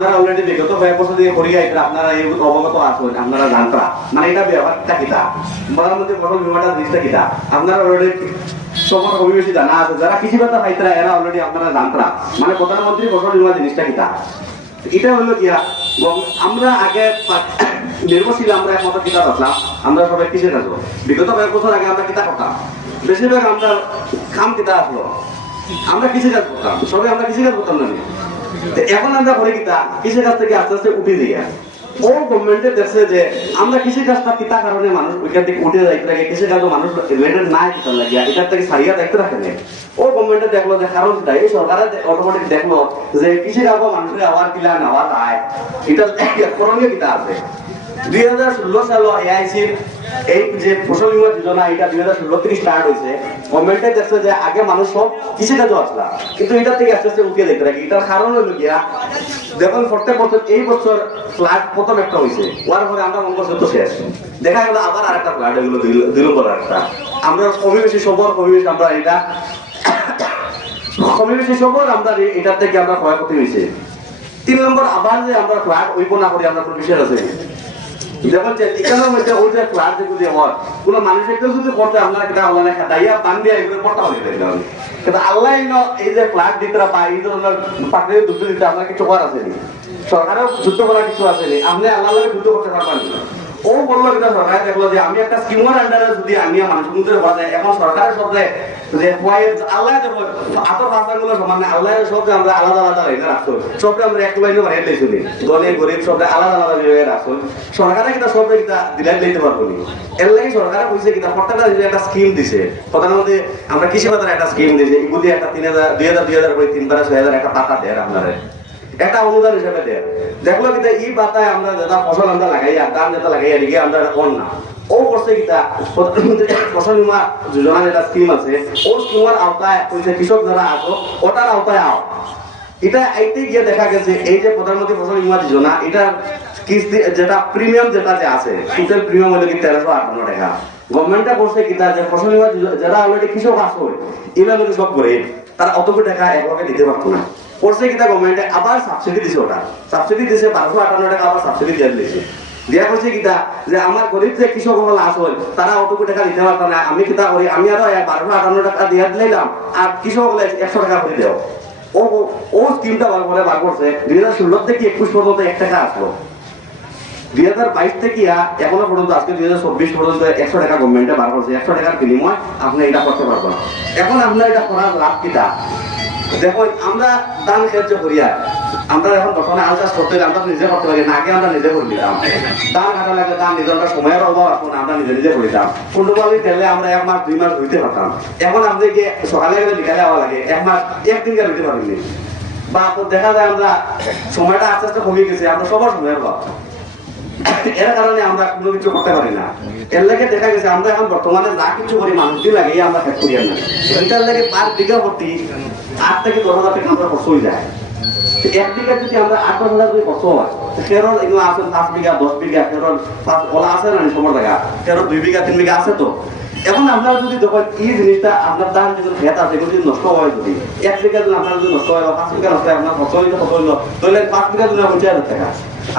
আপনারা অলরেডি বিগত কয়েক বছর দিয়ে করিয়া এটা আপনারা এই অবগত আছেন, আপনারা জানতা মানে এটা ব্যাপারটা কিতা প্রধানমন্ত্রী ফসল বীমাটা জিনিসটা কিতা আপনারা অলরেডি সমস্ত কবি বেশি জানা আছে, যারা কৃষি ভাতা পাইতরা এরা অলরেডি আপনারা জানতা মানে প্রধানমন্ত্রী ফসল বীমা জিনিসটা কিতা। এটা হলো কিয়া আমরা আগে নির্ভরশীল আমরা একমাত্র কিতা আসলাম, আমরা সবাই কৃষি কাজ বিগত কয়েক বছর আগে আমরা কিতা করতাম, বেশিরভাগ আমরা কাম কিতা আসলো আমরা কৃষি কাজ করতাম, সবাই আমরা কৃষি কাজ করতাম না। এখন আমরা করে কিতা কৃষি কাজ থেকে আস্তে আস্তে উঠে যাই। ও গভর্নমেন্টে দেখছে যে আমরা কৃষি কাজটা কিতা কারণে মানুষ ওইখান থেকে উঠে যাইতে লাগে, কৃষি কাজ মানুষ রিলেটেড নাই কিতা লাগিয়া এটার থেকে সারিয়া দেখতে রাখে না। ও গভর্নমেন্টে দেখলো যে কারণ সেটা এই সরকারে অটোমেটিক দেখলো যে কৃষি কাজ মানুষের আওয়ার কিলা নেওয়া যায়, এটা করণীয় কিতা আছে। 2016 সালে এআইসির এই যে ফসল বীমা যোজনা এটা 2016 থেকে স্টার্ট হয়েছে। গভর্নমেন্টে দেখছে যে আগে মানুষ সব কৃষি কাজও আসলা, কিন্তু এটা থেকে আস্তে আস্তে উঠিয়ে দেখতে রাখি। এটার কারণ হলো গিয়া দেখুন প্রত্যেক বছর এই বছর ফ্লাড প্রথম একটা হয়েছে, ওয়ার পরে আমরা মনে করছি তো শেষ, দেখা গেল আবার আরেকটা ফ্লাড এগুলো দুই নম্বর একটা। আমরা কমিবেশি সবর কমিবেশি আমরা এটা কমিবেশি সবর আমরা এটার থেকে আমরা ক্ষয়ক্ষতি হয়েছে। 3 নম্বর আবার যে আমরা ফ্লাড ওইব না করি আমরা কোনো বিষয় আছে যখন এখানের মধ্যে ওই যে ফ্লাড যেগুলি হয় কোনো মানুষের কেউ যদি করতে আপনারা কিনা হলো না দাইয়া পান দিয়ে এগুলো করতে হবে, কিন্তু আল্লাহ এই যে ফ্লাড দিতে পাই এই ধরনের প্রাকৃতিক দুর্যোগ দিতে আপনার কিছু করার আছে সরকারেও যুদ্ধ করার কিছু আছে আপনি আল্লাহ যুদ্ধ করতে পারবেন না। ও বললো কিনা সরকার দেখলো যে আমি একটা স্কিমের আন্ডারে যদি আমি মানুষ মধ্যে বাজে এখন সরকারের সবরে যে আল্লাহ দেখো আতর ভাষাগুলো সমান আল্লাহ সবকে আমরা আলাদা আলাদা রেখে রাখছো, সবকে আমরা এক লাইনে বানিয়ে দিয়েছি দলে গরিব সবকে আলাদা আলাদা রেখে রাখছো। সরকারে কিনা সবকে কিনা দিলাই দিতে পারবো নি, এর লাগে সরকারে কইছে কিনা প্রত্যেকটা একটা স্কিম দিছে। প্রধানমন্ত্রী আমরা কৃষি ভাতার একটা স্কিম দিয়েছে, এগুলি একটা 2000 করে 3 6000 একটা পাতা দেয় আপনারা একটা অনুদান হিসেবে দেয়। দেখলো কিনা এই পাতায় আমরা যেটা ফসল আমরা লাগাইয়া দাম যেটা লাগাইয়া দিকে আমরা কর না ও করছে কিনা প্রধানমন্ত্রী ফসল বীমা যোজনা যেটা স্কিম আছে ও স্কিমের আওতায় কইছে কৃষক যারা আছো ওটার আওতায় আও। এটা এইতে গিয়ে দেখা গেছে এই যে প্রধানমন্ত্রী ফসল বীমা যোজনা এটার কিস্তি যেটা প্রিমিয়াম যেটা যে আছে টোটাল প্রিমিয়াম হলো কি 1358 টাকা। গভর্নমেন্টটা করছে কিনা যে ফসল বীমা যারা অলরেডি কৃষক আছে এগুলো যদি সব করে তারা অতটুকু টাকা একভাবে দিতে পারতো না। করছে কিনা গভর্নমেন্টে আবার সাবসিডি দিছে, ওটা সাবসিডি দিছে 1258 টাকা আবার সাবসিডি দিয়ে দিয়েছে। দিয়া করছে কিনা যে আমার গরিব যে কৃষক হল আসল তারা অতটুকু টাকা দিতে পারতো না, আমি কিতা করি আমি আরো 1258 টাকা দিয়ে দিলাম আর কৃষক হলে 100 টাকা করে দেও। ও ও স্কিমটা বার করছে 2016 থেকে 21 পর্যন্ত 1 টাকা আসলো। 2022 থেকে এখনো পর্যন্ত আজকে 2024 পর্যন্ত 100 টাকা গভর্নমেন্টে বার করছে। 100 টাকার বিনিময় আপনি এটা করতে পারবেন। এখন আপনার এটা করার লাভ কিটা দেখুন, আমরা দান কার্য করিয়া আমরা এখন বর্তমানে আল চাষ করতে আমরা নিজে করতে পারি না, আগে আমরা নিজে করে দিতাম। দান কাটা লাগে দান নিজের সময়ের অভাব এখন আমরা নিজে নিজে করিতাম। কুণ্ডুবালি তেলে আমরা 1 মাস 2 মাস ধুইতে পারতাম, এখন আমাদেরকে সকালে গেলে বিকালে আওয়া লাগে 1 মাস 1 দিন ধুইতে পারিনি। বা দেখা যায় আমরা সময়টা আস্তে আস্তে কমে গেছে, আমরা সবার সময়ের অভাব, এর কারণে আমরা কোনো কিছু করতে পারি না। এর লাগে দেখা গেছে আমরা এখন বর্তমানে যা কিছু করি মানুষ দিয়ে লাগিয়ে আমরা শেষ করি না। এটার লাগে পার বিঘা প্রতি 8 থেকে 10,000 টাকা আমরা খরচ হয়ে যায়। 1 বিঘা যদি আমরা 8-10,000 যদি খরচ হয় ফেরত এগুলো আছে 5 বিঘা 10 বিঘা ফেরত ওলা আছে না সবার জায়গা ফেরত 2 বিঘা 3 বিঘা আছে। তো এখন আপনারা যদি দেখেন এই জিনিসটা আপনার দাম যদি খেত আছে এগুলো যদি নষ্ট হয়, যদি 1 বিঘা যদি আপনার যদি নষ্ট হয় 5 বিঘা নষ্ট হয় আপনার খরচ হইলো তাহলে 5 বিঘা যদি 50,000 টাকা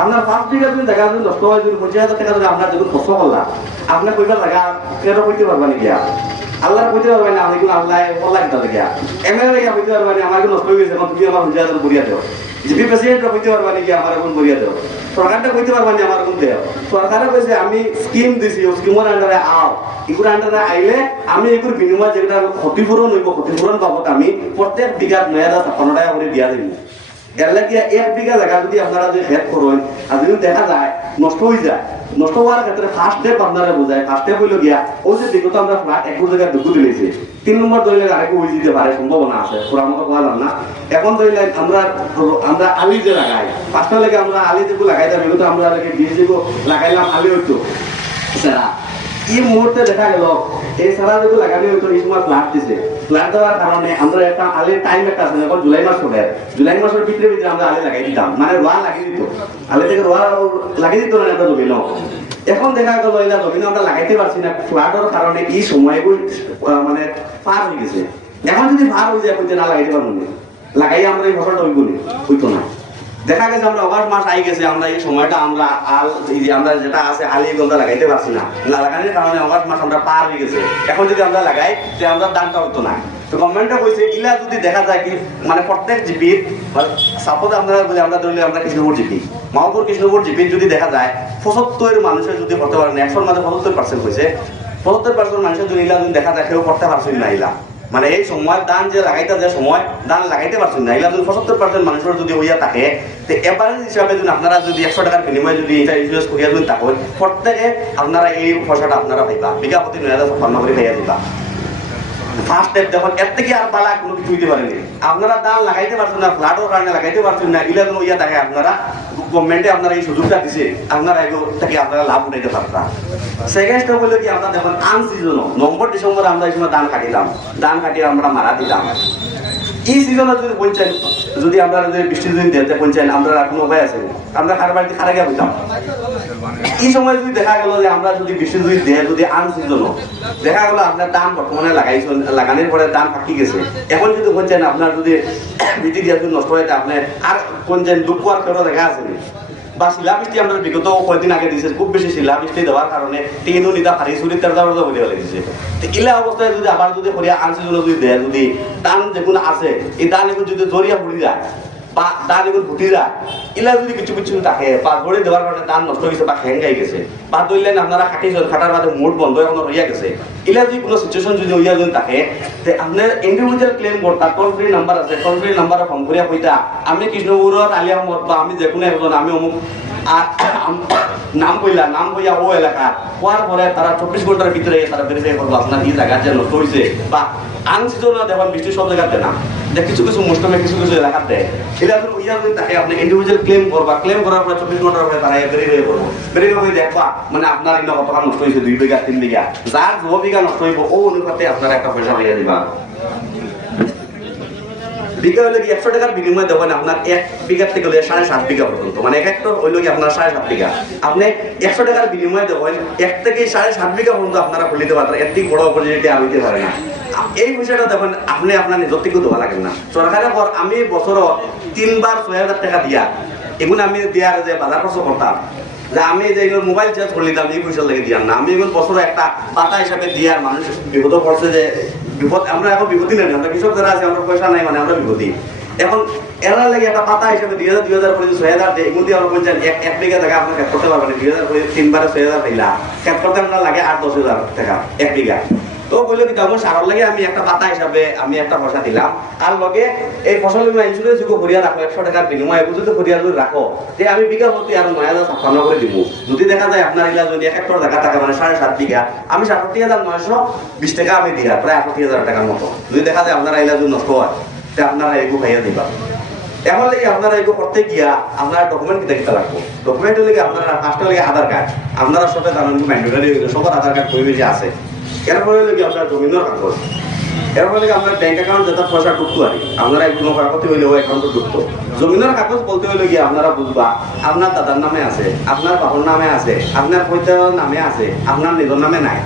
আপনার 5 বিঘা যদি দেখা যদি নষ্ট হয় যদি 50,000 টাকা যদি আপনার যখন খরচ করলা আপনার কইটা টাকা ফেরত কইতে পারবেন গিয়া আল্লাহ কইতে পারবেন না, আমি আল্লাহ বলা কিতা লাগে এমএলএ কইতে পারবেন আমার নষ্ট হয়ে গেছে তুমি আমার 50,000 বরিয়া দাও, জিপি প্রেসিডেন্ট কইতে পারবেন কি আমার এখন বরিয়া দাও, সরকারটা কইতে পারবেন আমার এখন দেও। সরকারে কইছে আমি স্কিম দিছি ও স্কিমের আন্ডারে আও, এগুলো আন্ডারে আইলে আমি এগুলোর বিনিময় যেটা ক্ষতিপূরণ হইব ক্ষতিপূরণ বাবদ আমি প্রত্যেক বিঘা 9,056 টাকা করে দিয়া দিব। এর লাগে 1 বিঘা জায়গা যদি আপনারা যদি খেত করেন আর যদি দেখা যায় নষ্ট হয়ে যায়, নষ্ট হওয়ার ক্ষেত্রে ফার্স্ট স্টেপ আপনারা বোঝায়। ফার্স্ট স্টেপ হইল গিয়া ওই যে বিগত আমরা ফ্ল্যাট এক জায়গায় ঢুকু দিয়েছি 3 নম্বর ধরলে আরেকটু ওই দিতে পারে সম্ভাবনা আছে, পুরা মতো পাওয়া যান না। এখন ধরলে আমরা আলি যে লাগাই 5টা লেগে আমরা আলি যেগুলো লাগাই যাই বিগত আমরা বীজ যেগুলো লাগাইলাম আলি হইতো সেরা এই মুহূর্তে দেখা গেল এই সারা যেগুলো লাগানো হইতো এই সময় ফ্ল্যাট দিছে। ফ্ল্যাট দেওয়ার কারণে আমরা একটা আলির টাইম একটা আছে এখন জুলাই মাস চলে, জুলাই মাসের ভিতরে আমরা আলি লাগাই দিতাম, মানে রোয়া লাগিয়ে দিত, আলি থেকে রোয়া লাগিয়ে দিত না একটা জমিন। এখন দেখা গেল এটা জমিন আমরা লাগাইতে পারছি না ফ্ল্যাটের কারণে এই সময়গুলো মানে পার হয়ে গেছে। এখন যদি পার হয়ে যায় কইতে না লাগাইতে পারবো না, লাগাই আমরা এই ফসলটা হইতো না। দেখা গেছে আমরা অগাস্ট মাস আই গেছে, আমরা এই সময়টা আমরা আমরা যেটা আছে আলি গন্ধা লাগাইতে পারছি না, লাগানোর কারণে অগাস্ট মাস আমরা পার হয়ে গেছে। এখন যদি আমরা লাগাই যে আমরা দানটা হতো না। তো গভর্নমেন্টে কইছে ইলা যদি দেখা যায় কি মানে প্রত্যেক জিপির সাপোজ আপনারা বলে আমরা ধরলে আমরা কৃষ্ণপুর জিপি মাহপুর কৃষ্ণপুর জিপির যদি দেখা যায় 75 মানুষের যদি করতে পারেন 100-র মাঝে 75% হয়েছে, 75% মানুষের যদি ইলা যদি দেখা যায় কেউ করতে পারছেন না ইলা মানে এই সময় দান যে লাগাইতে যে সময় দান লাগাইতে পারছেন না ইলা যদি 75% মানুষের যদি হইয়া থাকে তো এভারেজ হিসাবে যদি আপনারা যদি 100 টাকার বিনিময়ে যদি এটা ইনভেস্ট করিয়া যদি থাকেন প্রত্যেকে আপনারা এই পয়সাটা আপনারা পাইবা বিঘা প্রতি 9,056 করে পাইয়া দিবা। ফার্স্ট স্টেপ দেখুন এর থেকে আর বালা কোনো কিছু হইতে পারেনি। আপনারা দান লাগাইতে পারছেন না, ফ্লাডের কারণে লাগাইতে পারছেন না, ইলা কোনো ইয়া থাকে আপনারা গভর্নমেন্টে আপনারা এই সুযোগটা দিছে, আপনারা এগুলো থেকে আপনারা লাভ উঠাইতে পারতা। সেকেন্ড স্টেপ হলো কি আপনারা দেখুন আনসিজনও নভেম্বর ডিসেম্বরে আমরা এই সময় দান কাটিলাম, দান কাটিয়ে আমরা মারা দিলাম। এই সিজনে যদি পৌঁছান যদি আমরা যদি বৃষ্টি যদি দিতে পৌঁছান আমরা কোনো উপায় আছে আমরা কার বাড়িতে খারা গিয়ে বুঝলাম। এই সময় যদি দেখা গেল যে আমরা যদি বৃষ্টি যদি দেয় যদি আনসিজনও দেখা গেল আপনার দান বর্তমানে লাগাইছেন, লাগানোর পরে দান ফাঁকি গেছে, এখন যদি পৌঁছান আপনার যদি বৃষ্টি দিয়ে যদি নষ্ট হয়ে যায় আপনি আর পৌঁছান দুঃখ আর কেউ দেখা আছে বা শিলাবৃষ্টি আমরা বিগত কয়েকদিন আগে দিয়েছে, খুব বেশি শিলাবৃষ্টি দেওয়ার কারণে টিনও নিতা ফারি চুরি তেরো বলে দিয়েছে। তো ইলা অবস্থায় যদি আবার যদি করিয়া আনসিজনও যদি দেয় যদি দান যেগুলো আছে এই দান এগুলো যদি জড়িয়া পড়ি যায় বা দান এগুলো ফুটি যায় ইলা যদি কিছু কিছু থাকে বা জড়িয়ে দেওয়ার কারণে দান নষ্ট হয়ে গেছে বা হ্যাঙ্গাই গেছে বা ধরলেন আপনারা খাটিয়েছেন খাটার বাদে মুড বন্ধ এখন হইয়া গেছে, ইলা যদি কোনো সিচুয়েশন যদি হইয়া যদি থাকে তে আপনার ইন্ডিভিজুয়াল ক্লেম করতা টোল ফ্রি নাম্বার আছে, টোল ফ্রি নাম্বারে ফোন করিয়া কইতা আমি কৃষ্ণপুরের আলী আহমদ বা আমি যে কোনো একজন আমি অমুক নাম কইলা নাম কইয়া ও এলাকা হওয়ার পরে তারা 24 ঘন্টার ভিতরে তারা ভেরিফাই করবো আপনার এই জায়গা যে নষ্ট হয়েছে বা আনসিজনও দেখুন বৃষ্টি সব জায়গাতে না কিছু কিছু মৌসুমে কিছু কিছু এলাকার দেয় এটা ইয়া যদি তাকে আপনি ইন্ডিভিজুয়াল ক্লেম করবা, ক্লেম করার পরে 24 ঘন্টার পরে তারা ভেরিফাই করবো, ভেরিফাই করে দেখবা মানে আপনার ইন্না কত টাকা নষ্ট হয়েছে 2 বিঘা 3 বিঘা যার 2 বিঘা নষ্ট হইব ও অনুপাতে আপনার একটা পয়সা পাইয়া দিবা। বিঘা হইলে কি 100 টাকার বিনিময়ে দেবেন আপনার 1 বিঘার থেকে 7.5 বিঘা পর্যন্ত মানে 1 হেক্টর হইলো কি আপনার 7.5 বিঘা আপনি 100 টাকার বিনিময়ে দেবেন 1 থেকে 7.5 বিঘা পর্যন্ত আপনারা খুলিতে পারবেন, এর থেকে বড় অপরচুনিটি আমি দিতে পারি না। এই বিষয়টা দেখুন আপনি আপনার নিজের থেকে দেওয়া লাগেন না, সরকারের পর আমি বছর 3 বার 6,000 টাকা দিয়া এগুলো আমি দেওয়ার যে বাজার খরচ করতাম যে আমি যে মোবাইল চার্জ করে নিতাম এই পয়সা লাগে দিয়ার না, আমি এখন বছর একটা পাতা হিসাবে দিয়ার মানুষ বিপদ পড়ছে যে বিপদ আমরা এখন বিপদই নেই, আমরা কৃষক যারা আছে আমরা পয়সা নাই মানে আমরা বিপদী এখন এরা লাগে একটা পাতা হিসাবে 2,000 করে 6,000 দেয় এগুলো দিয়ে আমরা বলছেন 1 বিঘা টাকা আপনার খেত করতে পারবেন 2,000 করে 3 বারে 6,000 পাইলা খেত করতে আপনার লাগে 8-10,000 টাকা 1 বিঘা। তো বললো কি তখন সারার লাগে আমি একটা পাতা হিসাবে আমি একটা পয়সা দিলাম আর লগে এই ফসল বীমা ইন্স্যুরেন্স যোগ্য করিয়া রাখো 100 টাকার বিনিময়ে যদি করিয়া যদি রাখো যে আমি বিঘা প্রতি আরো 9,056 করে দিব। যদি দেখা যায় আপনার ইলা যদি 1 হেক্টর জায়গা থাকে মানে 7.5 বিঘা আমি 67,920 টাকা আমি দিয়া প্রায় 68,000 টাকার মতো যদি দেখা যায় আপনারা ইলা যদি নষ্ট হয় তে আপনারা এগুলো খাইয়া দিবা। এখন লাগে আপনারা এগুলো করতে গিয়া আপনারা ডকুমেন্ট কি দেখতে লাগবো, ডকুমেন্ট হলে আপনারা ফার্স্ট লাগে আধার কার্ড আপনারা সবাই জানেন ম্যান্ডেটরি সবার আধার কার্ড কই বেশি আছে, এরপরে লাগে আপনার জমিনের কাগজ, এরপরে লাগে আপনার ব্যাংক অ্যাকাউন্ট যেটা পয়সা ঢুকতো আর আপনারা এগুলো করতে হইলে ওই অ্যাকাউন্টে ঢুকতো। জমিনের কাগজ বলতে হইলে গিয়ে আপনারা বুঝবা আপনার দাদার নামে আছে, আপনার বাবার নামে আছে, আপনার পৈতার নামে আছে, আপনার নিজের নামে নাই,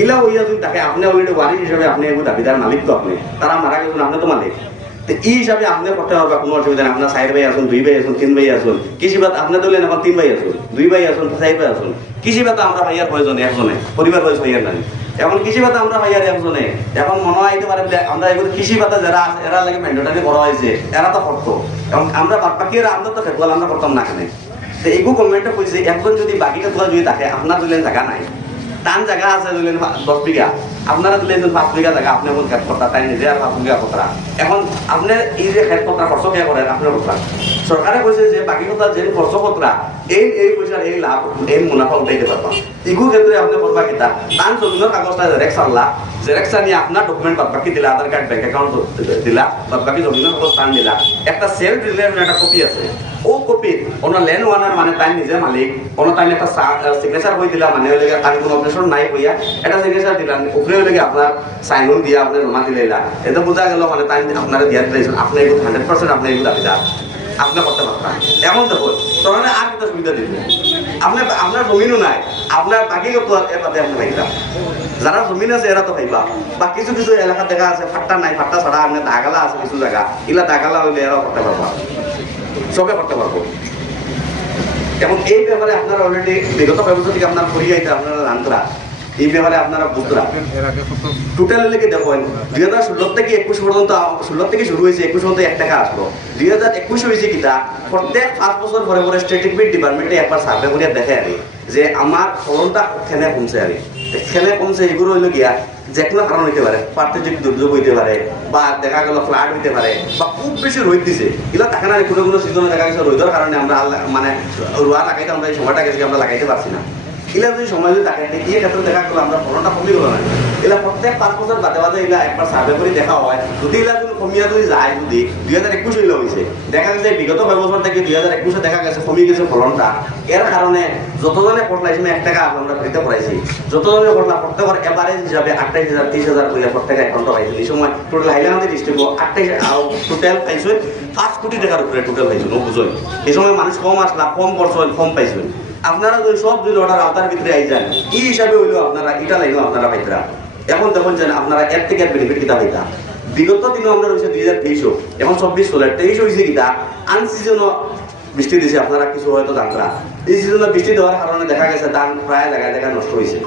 এগুলা হইয়া যদি তাকে আপনি অলরেডি ওয়ারিশ হিসাবে আপনি এগুলো দাবিদার মালিক তো আপনি তারা মারা গেছেন আপনি তো মালিক তো এই হিসাবে আপনি করতে পারবে কোনো অসুবিধা নেই। আপনার 4 ভাই আসুন 2 ভাই আসুন 3 ভাই আসুন কৃষিবাদ আপনি ধরলেন এখন 3 ভাই আসুন 2 ভাই আসুন 4 ভাই আসুন কৃষিবাদ আমরা ভাইয়ার প্রয়োজনে একজনে পরিবার হয়েছে ভাইয়ার নাই এখন কৃষিবাদ আমরা ভাইয়ার একজনে এখন মনে হয় পারে আমরা এগুলো কৃষিবাদ যারা আছে এরা লাগে ম্যান্ডেটরি করা হয়েছে এরা তো করতো এবং আমরা বাকি আমরা তো খেতওয়াল আমরা করতাম না এখানে। তো এইগুলো গভর্নমেন্টে কইছে একজন যদি বাকি খেতওয়াল যদি থাকে আপনার দিলেন জায়গা নাই টান জায়গা আছে দিলেন 10 বিঘা আপনারা দিলেন 5 বিঘা জায়গা আপনি এখন খেত করতা তাই নিজে আর 5 বিঘা কতরা এখন আপনি এই যে খেত কতরা খরচ কে করেন আপনার কথা সরকারে কইছে যে বাকি কথা যে খরচ কতরা এই পয়সার এই লাভ এই মুনাফা উঠাইতে পারবা এগুলো ক্ষেত্রে আপনি করবা কিতা টান জমিনের কাগজটা জেরেক্স নিয়ে আপনার ডকুমেন্ট বাকি দিলা আধার কার্ড ব্যাংক অ্যাকাউন্ট দিলা বাকি জমিনের কাগজ টান দিলা একটা সেলফ রিলেটেড একটা কপি আছে ও কপি ওনার ল্যান্ড ওনার মানে তাই নিজে মালিক ওনার তাই একটা সিগনেচার বই দিলা মানে হইলে তার কোনো অপারেশন নাই হইয়া একটা সিগনেচার দিলাম উপরে হইলে আপনার সাইন অন দিয়া আপনি জমা দিলেলা এটা বোঝা গেল মানে তাই আপনারা দিয়া দিয়েছেন আপনি এগুলো 100% আপনি এগুলো দাবিদার আপনি করতে পারবেন। এমন দেখুন তোরা আর একটা সুবিধা দিবেন আপনি আপনার জমিনও নাই আপনার বাকি কত এটাতে আপনি পাইবা যারা জমিন আছে এরা তো পাইবা বা কিছু কিছু এলাকা দেখা আছে ফাট্টা নাই ফাট্টা ছাড়া আপনি দাগালা আছে কিছু জায়গা এগুলা দাগালা হইলে এরাও করতে পারবা। সবে করতে পারবো। এবং এই ব্যাপারে আপনারা অলরেডি বিগত ব্যবস্থা থেকে আপনার পরিযায়িত আপনারা জানতরা, এই ব্যাপারে আপনারা বুঝতরা। টোটাল লেগে দেখেন 2016 থেকে 21 পর্যন্ত, 16 থেকে শুরু হয়েছে 21 পর্যন্ত 1 টাকা আসলো। 2021 হয়েছে কিতা প্রত্যেক 5 বছর পরে পরে স্ট্যাটিস্টিক ডিপার্টমেন্টে একবার সার্ভে করে দেখে আর যে আমার ফলনটা খেনে কমছে আর খেনে কমছে। এগুলো হইল গিয়া যে কোনো কারণ হইতে পারে, প্রাকৃতিক দুর্যোগ হইতে পারে, বা দেখা গেল ফ্লাড হইতে পারে, বা খুব বেশি রোদ দিছে। এগুলো থাকে না, কোনো কোনো সিজনে দেখা গেছে রোদের কারণে আমরা মানে রোয়া লাগাইতে আমরা এই সময়টা গেছি আমরা লাগাইতে পারছি না। এগুলা যদি সময় যদি থাকে এই ক্ষেত্রে দেখা গেলো আমরা ফলনটা কমে গেল না। এগুলা প্রত্যেক 5 বছর বাদে বাদে এগুলা একবার সার্ভে করে দেখা হয়। যদি এগুলা যদি কমিয়া যদি যায়, যদি 2021 হইলে হয়েছে দেখা গেছে বিগত ব্যবস্থা থেকে 2021 দেখা গেছে কমে গেছে ফলনটা। এর কারণে যতজনে পড়লাইছে 1 টাকা আমরা ফ্রিতে পড়াইছি, যতজনে পড়লা প্রত্যেকের এভারেজ হিসাবে 28,000 30,000 করে প্রত্যেক অ্যাকাউন্টে পাইছে। এই সময় টোটাল হাইলাকান্দি ডিস্ট্রিক্ট 28 টোটাল পাইছে 5 কোটি টাকার উপরে টোটাল পাইছে। বুঝুন এই সময় মানুষ কম আসলা, কম করছেন, কম পাইছেন। আপনারা যদি সব যদি অর্ডার আওতার ভিতরে আই যান এই হিসাবে হইলো আপনারা এটা লাইনও আপনারা পাইতরা। এখন দেখুন যে আপনারা এর থেকে বেনিফিট কিতা পাইতা। বিগত দিনও আমরা রয়েছে 2023, এখন 24 চলে। 23 হয়েছে কিতা আনসিজনও বৃষ্টি দিছে, আপনারা কিছু হয়তো জানতরা। এই সিজনে বৃষ্টি দেওয়ার কারণে দেখা গেছে ধান প্রায় জায়গায় জায়গায় নষ্ট হয়েছে।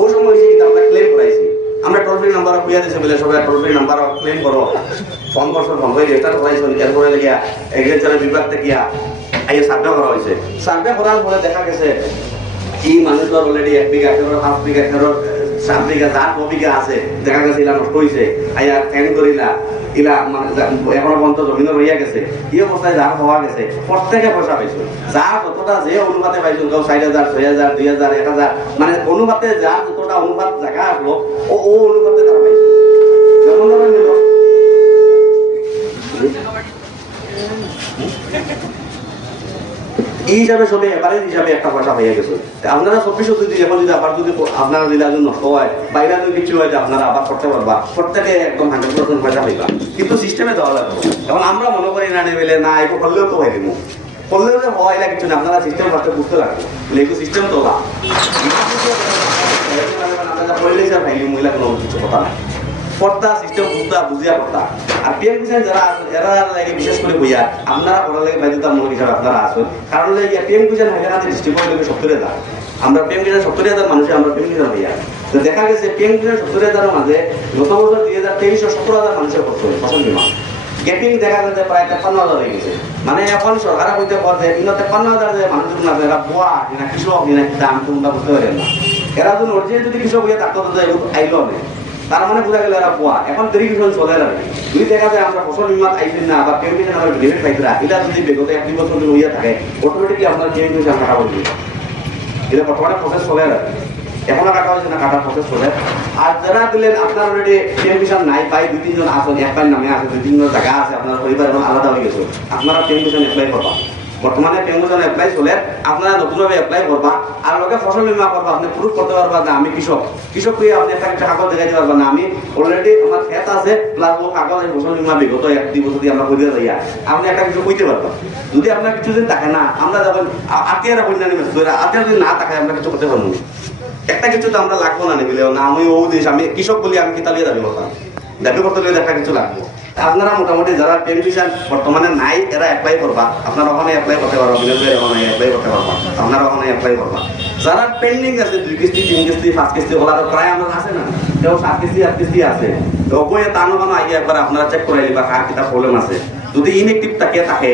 ওই সময় হয়েছে কিন্তু আমরা ক্লেম করাইছি, আমরা টোল ফ্রি নাম্বারও খুঁজে দিয়েছে বলে সবাই টোল ফ্রি নাম্বারও ক্লেম করো, ফোন করছো, ফোন করে রেজিস্টার করাইছো। এরপরে গিয়া এগ্রিকালচারের বিভাগ থেকে আইয়ে সার্ভে করা হয়েছে। সার্ভে করার পরে দেখা গেছে এই মানুষগুলো অলরেডি 1 বিঘা, 1.5 বিঘা, 7 বিঘা, 4 বিঘা আছে, দেখা গেছে এলা নষ্ট হয়েছে। আইয়া ফ্যান করিলা ইলা এখনো পর্যন্ত জমিনে রইয়া গেছে। এই অবস্থায় যার হওয়া গেছে প্রত্যেকে পয়সা পাইছো। যার যতটা যে অনুপাতে পাইছো, কেউ 4,000, 6,000, 2,000, 1,000, মানে অনুপাতে যার যতটা অনুপাত জায়গা আসলো ও অনুপাতে তারা পাইছো। যেমন ধরেন নিল এই হিসাবে সবে এভারেজ হিসাবে একটা পয়সা হয়ে গেছে। আপনারা 24 যদি এখন যদি আবার যদি আপনারা দিলা যদি নষ্ট হয়, বাইরে যদি কিছু হয় আপনারা আবার করতে পারবা, প্রত্যেকে একদম 100% পয়সা পাইবা। কিন্তু সিস্টেমে দেওয়া লাগবে। এখন আমরা মনে করি না নেবেলে না এগুলো করলেও তো হয়ে দিব, করলেও যে হয় না কিছু না, আপনারা সিস্টেম ফার্স্টে বুঝতে লাগবে। এগুলো সিস্টেম তো না মহিলা কোনো কিছু কথা নাই, পর্দা সিস্টেম বুঝিয়া পড়তা। আর পিএম কিষাণ যারা আছেন এরা লাগে বিশেষ করে বইয়া আপনারা পড়া লাগে বাধ্যতামূলক হিসাবে আপনারা আসুন। কারণ লাগে পিএম কিষাণ হাইলাকান্দি ডিস্ট্রিক্ট লাগে 70,000, আমরা পিএম কিষাণ 70,000 মানুষে আমরা পিএম কিষাণ হইয়া। তো দেখা গেছে পিএম কিষাণ 70,000 মাঝে গত বছর 2023 17,000 মানুষের করছে ফসল বীমা। গ্যাপিং দেখা গেছে প্রায় 53,000 হয়ে গেছে। মানে এখন সরকার হইতে পারছে কিন্তু 53,000 যে মানুষজন আছে এরা ভুয়া কিনা কৃষক কিনা দাম তোমরা বুঝতে পারেন না। এরা যদি অরিজিনাল যদি কৃষক হইয়া থাকতো তো আইলো নেই, তার মানে বোঝা গেল এরা ভুয়া। এখন ভেরিফিকেশন চলে না, যদি দেখা যায় আমরা ফসল বীমা আইছেন না বা পিএম কিষাণ আমার বেনিফিট পাইতরা, এটা যদি বিগত 1-2 বছর যদি হইয়া থাকে অটোমেটিকলি আপনার পিএম কিষাণ কাটা হয়ে যাবে। এটা বর্তমানে প্রসেস চলে না, এখনো কাটা হয়েছে না, কাটার প্রসেস চলে। আর যারা দিলেন আপনার অলরেডি পিএম কিষাণ নাই পাই 2-3 জন আছেন, একবার নামে আছে, 2-3 জন জায়গা আছে, আপনার পরিবার এখন আলাদা হয়ে গেছে, আপনারা পিএম কিষাণ অ্যাপ্লাই করবা। বর্তমানে পিএম কিষাণ অ্যাপ্লাই চলে, আপনারা নতুনভাবে অ্যাপ্লাই করবা। আর লোকে ফসল বীমা করবা, আপনি প্রুফ করতে পারবা না আমি কৃষক। কৃষক হয়ে আপনি একটা কাগজ দেখাইতে পারবেন না আমি অলরেডি আমার ক্ষেত আছে প্লাস ও কাগজ ফসল বীমা বিগত 1-2 বছর দিয়ে আমরা করিয়া যাইয়া আপনি একটা কিছু কইতে পারবেন। যদি আপনার কিছু দিন থাকে না, আমরা যখন আত্মীয়রা কন্যা নিবে আত্মীয় যদি না থাকে আমরা কিছু করতে পারবো না। একটা কিছু তো আমরা লাগবো না নিবিলে না, আমি ও জিনিস আমি কৃষক বলি আমি কি তালিয়ে দাবি করতাম, দাবি করতে গেলে একটা কিছু লাগবো। আপনারা মোটামুটি যারা পিএম কিষাণ বর্তমানে নাই এরা অ্যাপ্লাই করবা, আপনারা ওখানে অ্যাপ্লাই করতে পারবা, বিলেজে ওখানে অ্যাপ্লাই করতে পারবা, আপনারা ওখানে অ্যাপ্লাই করবা। যারা পেন্ডিং আছে 2 কিস্তি 3 কিস্তি 5 কিস্তি ওগুলা প্রায় আমরা আছে না, কেউ 7 কিস্তি 8 কিস্তি আছে, তো ওই তানো আগে একবার আপনারা চেক করে নিবা কার কিটা প্রবলেম আছে। যদি ইনএক্টিভ থাকে